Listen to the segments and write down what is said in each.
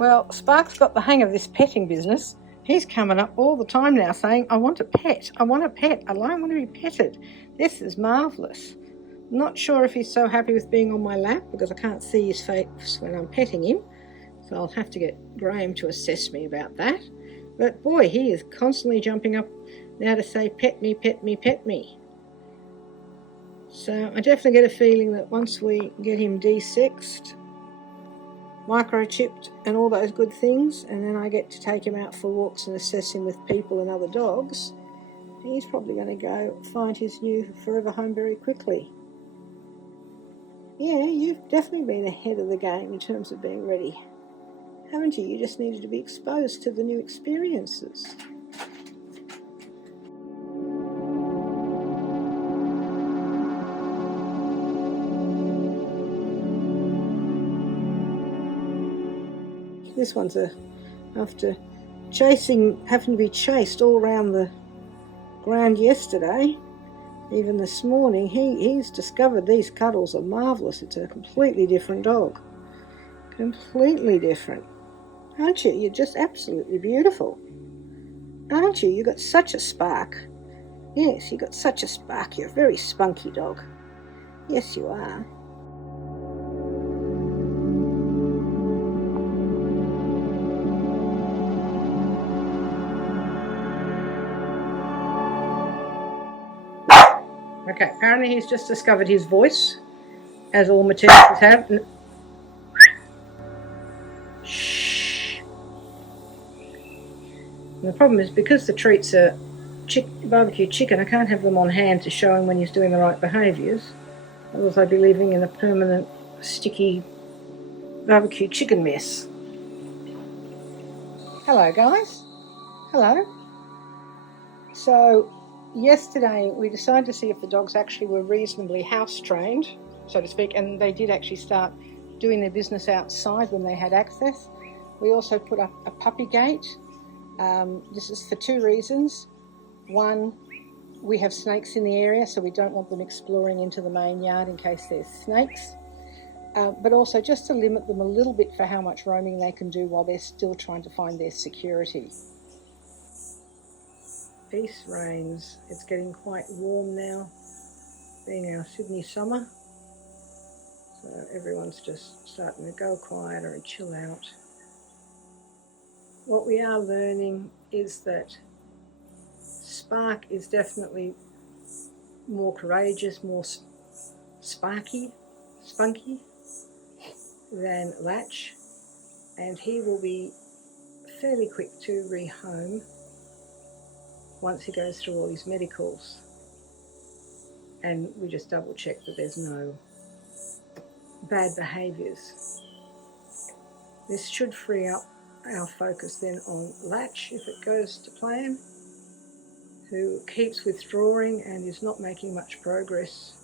Well, Spark's got the hang of this petting business. He's coming up all the time now saying, I want a pet, I want a pet, I don't want to be petted. This is marvellous. Not sure if he's so happy with being on my lap because I can't see his face when I'm petting him. So I'll have to get Graham to assess me about that. But boy, he is constantly jumping up now to say, pet me, pet me, pet me. So I definitely get a feeling that once we get him desexed, microchipped and all those good things, and then I get to take him out for walks and assess him with people and other dogs, he's probably going to go find his new forever home very quickly. Yeah, you've definitely been ahead of the game in terms of being ready, haven't you? You just needed to be exposed to the new experiences. This one's after having to be chased all around the ground yesterday, even this morning, he's discovered these cuddles are marvellous. It's a completely different dog. Completely different. Aren't you? You're just absolutely beautiful. Aren't you? You've got such a spark. Yes, you've got such a spark. You're a very spunky dog. Yes, you are. Okay, apparently he's just discovered his voice, as all maternals have. Shh. And the problem is because the treats are barbecue chicken, I can't have them on hand to show him when he's doing the right behaviours. Otherwise I'd be living in a permanent, sticky barbecue chicken mess. Hello, guys. Hello. So, yesterday we decided to see if the dogs actually were reasonably house trained, so to speak, and they did actually start doing their business outside when they had access. We also put up a puppy gate. This is for two reasons. One, we have snakes in the area, so we don't want them exploring into the main yard in case there's snakes. But also just to limit them a little bit for how much roaming they can do while they're still trying to find their security. Peace reigns. It's getting quite warm now, being our Sydney summer. So everyone's just starting to go quieter and chill out. What we are learning is that Spark is definitely more courageous, more spunky than Latch, and he will be fairly quick to rehome once he goes through all his medicals, and we just double check that there's no bad behaviours. This should free up our focus then on Latch if it goes to plan, who keeps withdrawing and is not making much progress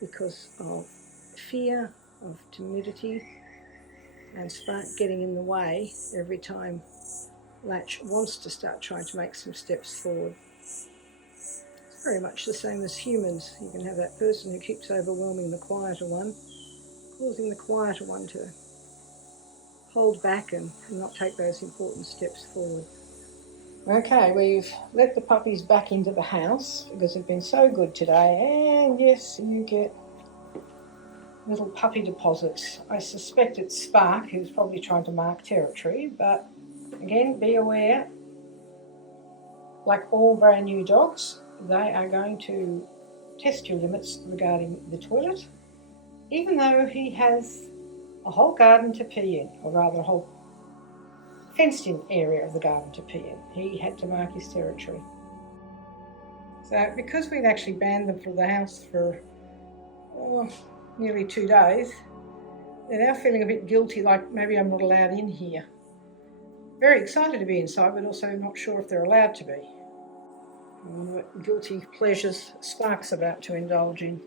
because of fear, of timidity, and Spark getting in the way every time Latch wants to start trying to make some steps forward. It's very much the same as humans. You can have that person who keeps overwhelming the quieter one, causing the quieter one to hold back and not take those important steps forward. Okay, we've let the puppies back into the house because they've been so good today, and yes, you get little puppy deposits. I suspect it's Spark who's probably trying to mark territory, but again, be aware, like all brand new dogs, they are going to test your limits regarding the toilet, even though he has a whole garden to pee in, or rather a whole fenced-in area of the garden to pee in. He had to mark his territory. So because we'd actually banned them from the house for nearly 2 days, they're now feeling a bit guilty, like maybe I'm not allowed in here. Very excited to be inside, but also not sure if they're allowed to be. What guilty pleasures Spark's about to indulge in.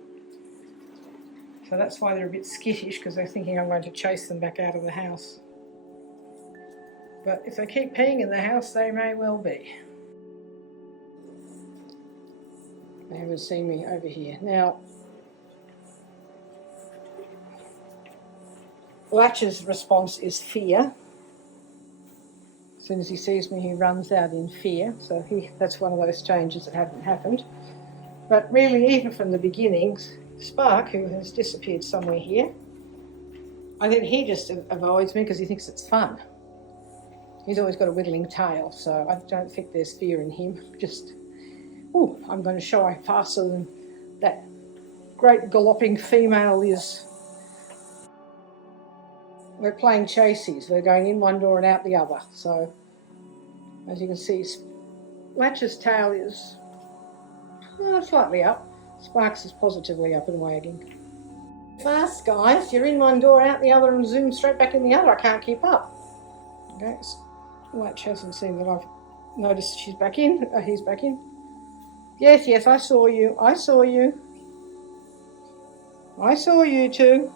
So that's why they're a bit skittish, because they're thinking I'm going to chase them back out of the house. But if they keep peeing in the house, they may well be. They haven't seen me over here. Now, Latch's response is fear, As soon as he sees me, he runs out in fear. So that's one of those changes that haven't happened. But really, even from the beginnings, Spark, who has disappeared somewhere here, I think he just avoids me because he thinks it's fun. He's always got a whittling tail, so I don't think there's fear in him. Just, ooh, I'm going to shy faster than that great galloping female is. We're playing chases. We're going in one door and out the other. So, as you can see, Latch's tail is slightly up. Sparks is positively up and wagging. Fast, guys. You're in one door, out the other, and zoom straight back in the other. I can't keep up. Okay, Latch hasn't seen that I've noticed she's back in. He's back in. Yes, yes, I saw you. I saw you. I saw you too.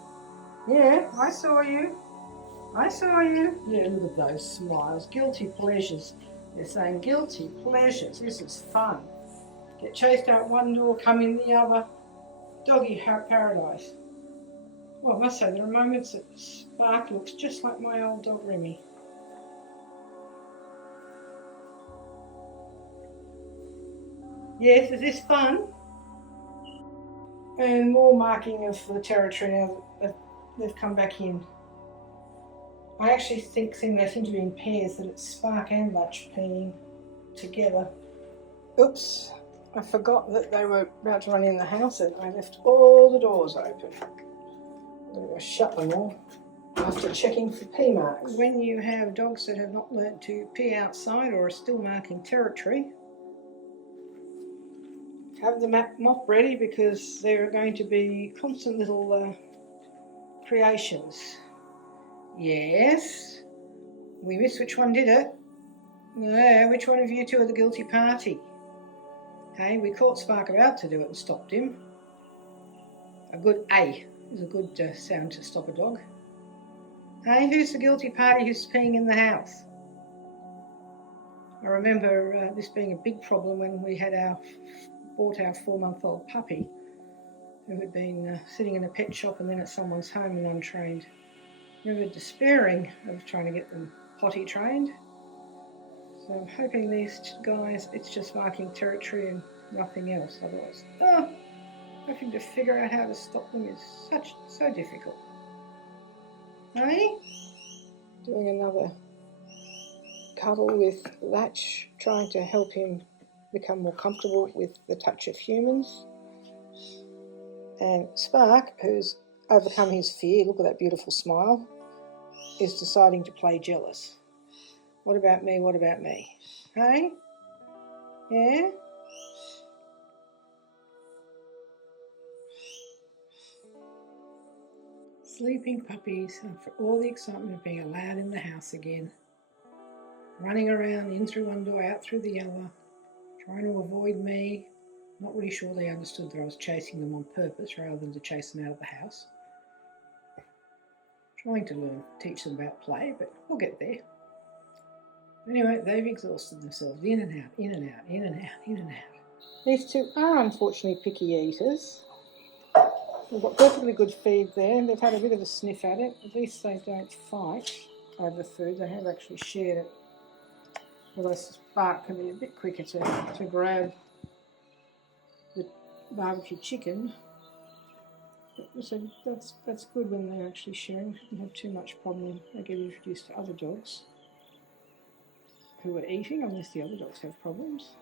Yeah, I saw you. I saw you. Yeah, look at those smiles. Guilty pleasures. They're saying guilty pleasures. This is fun. Get chased out one door, come in the other. Doggy paradise. Well, I must say, there are moments that Spark looks just like my old dog Remy. Yes, is this fun? And more marking of the territory now that they've come back in. I actually think they seem to be in pairs, that it's Spark and Latch peeing together. Oops, I forgot that they were about to run in the house and I left all the doors open. I'm going to go shut them all after checking for pee marks. When you have dogs that have not learnt to pee outside or are still marking territory, have the mop ready because there are going to be constant little creations. Yes, we missed which one did it. No, which one of you two are the guilty party? Hey, we caught Spark about to do it and stopped him. A good A is a good sound to stop a dog. Hey, who's the guilty party who's peeing in the house? I remember this being a big problem when we had bought our 4-month-old puppy who had been sitting in a pet shop and then at someone's home and untrained. I remember despairing of trying to get them potty trained. So I'm hoping these guys, it's just marking territory and nothing else. Otherwise, having to figure out how to stop them is so difficult. Hey? Doing another cuddle with Latch, trying to help him become more comfortable with the touch of humans. And Spark, who's overcome his fear, look at that beautiful smile, is deciding to play jealous. What about me? What about me? Hey? Yeah? Sleeping puppies, and for all the excitement of being allowed in the house again. Running around, in through one door, out through the other, trying to avoid me. Not really sure they understood that I was chasing them on purpose rather than to chase them out of the house. Trying to teach them about play, but we'll get there. Anyway, they've exhausted themselves. In and out, in and out, in and out, in and out. These two are unfortunately picky eaters. They've got perfectly good feed there. They've had a bit of a sniff at it. At least they don't fight over food. They have actually shared it. Although Spark can be a bit quicker to grab the barbecue chicken. So that's good when they're actually sharing. Shouldn't have too much problem. They get introduced to other dogs who are eating, unless the other dogs have problems.